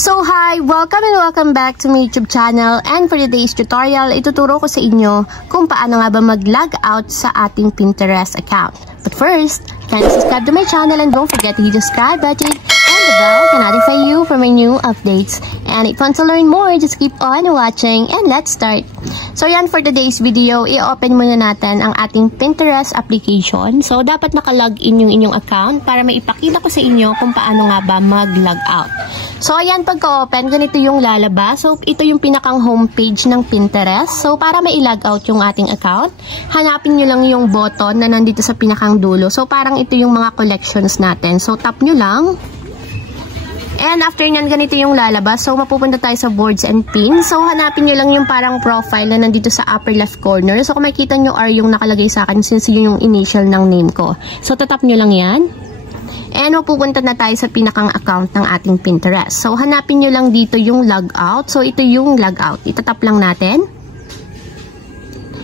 So hi! Welcome and welcome back to my YouTube channel, and for today's tutorial, ituturo ko sa inyo kung paano nga ba mag-log out sa ating Pinterest account. But first, kindly subscribe to my channel and don't forget to hit the subscribe button and the bell to notify you for my new updates. And if you want to learn more, just keep on watching and let's start. So yan, for today's video, i-open muna natin ang ating Pinterest application. So dapat naka-login yung inyong account para maipakita ko sa inyo kung paano nga ba mag-log out. So ayan, pagka-open, ganito yung lalabas. So ito yung pinakang homepage ng Pinterest. So para ma-log out yung ating account, hanapin nyo lang yung button na nandito sa pinakang dulo. So parang ito yung mga collections natin. So tap nyo lang. And after nyan, ganito yung lalabas. So, mapupunta tayo sa boards and pins. So, hanapin nyo lang yung parang profile na nandito sa upper left corner. So, kung makikita nyo R yung nakalagay sa akin since yun yung initial ng name ko. So, tatap nyo lang yan. And mapupunta na tayo sa pinakang account ng ating Pinterest. So, hanapin nyo lang dito yung logout. So, ito yung logout. Itatap lang natin.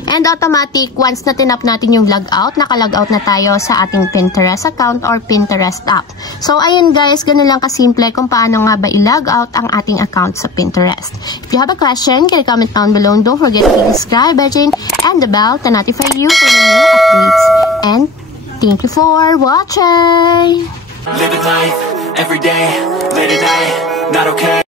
And automatic, once na tinap natin yung logout, naka-logout na tayo sa ating Pinterest account or Pinterest app. So, ayun guys, ganun lang kasimple kung paano nga ba i-logout ang ating account sa Pinterest. If you have a question, can you comment down below. Don't forget to hit the subscribe button and the bell to notify you for the new updates. And thank you for watching! Living life, every day, late at night, not okay.